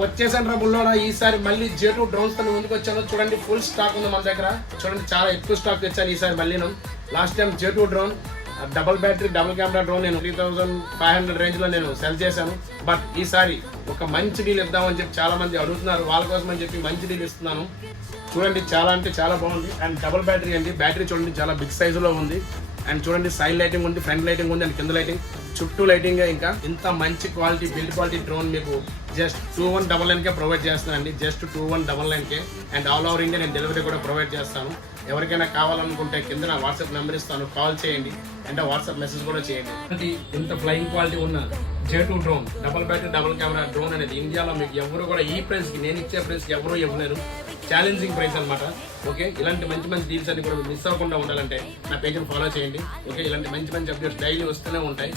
వచ్చేసాను రా బుల్లోడా. ఈసారి మళ్ళీ J2 డ్రోన్స్ తో ముందుకు వచ్చాను. చూడండి ఫుల్ స్టాక్ ఉంది మన దగ్గర. చూడండి చాలా ఎక్కువ స్టాక్ తెచ్చాను ఈసారి మళ్ళీ. Last time J2 drone double battery double camera drone నేను 3500 రేంజ్ లో నేను సెల్ చేశాను. బట్ ఈసారి ఒక మంచి డీల్ ఇద్దామని చెప్పి చాలా మంది అడుగుతున్నారు. వాళ్ళ కోసం అని చెప్పి మంచి డీల్ ఇస్తున్నాను. చూడండి చాలా అంటే చాలా బాగుంది. అండ్ డబుల్ బ్యాటరీ అండి. బ్యాటరీ చూడండి చాలా బిగ్ సైజులో ఉంది. అండ్ చూడండి సైడ్ లైటింగ్ ఉంది, ఫ్రంట్ లైటింగ్ ఉంది, అండ్ కింద లైటింగ్, చుట్టూ లైటింగ్. ఇంకా ఇంత మంచి క్వాలిటీ బిల్డ్ క్వాలిటీ డ్రోన్ మీకు జస్ట్ 2199కే ప్రొవైడ్ చేస్తానండి. జస్ట్ 2199కే. అండ్ ఆల్ ఓవర్ ఇండియా నేను డెలివరీ కూడా ప్రొవైడ్ చేస్తాను. ఎవరికైనా కావాలనుకుంటే కింద నా వాట్సాప్ నెంబర్ ఇస్తాను, కాల్ చేయండి. అండ్ వాట్సాప్ మెసేజ్ కూడా చేయండి. ఇంత ఫ్లయింగ్ క్వాలిటీ ఉన్న J2 drone double battery double camera drone అనేది ఇండియాలో మీకు ఎవరు కూడా ఈ ప్రైస్కి, నేను ఇచ్చే ప్రైస్కి ఎవరు ఇవ్వలేరు. ఛాలెంజింగ్ ప్రైస్ అనమాట. ఓకే, ఇలాంటి మంచి మంచి డీల్స్ అన్ని కూడా మిస్ అవ్వకుండా ఉండాలంటే నా పేజ్ని ఫాలో చేయండి. ఓకే, ఇలాంటి మంచి మంచి అప్డేట్స్ డైలీ వస్తూనే ఉంటాయి.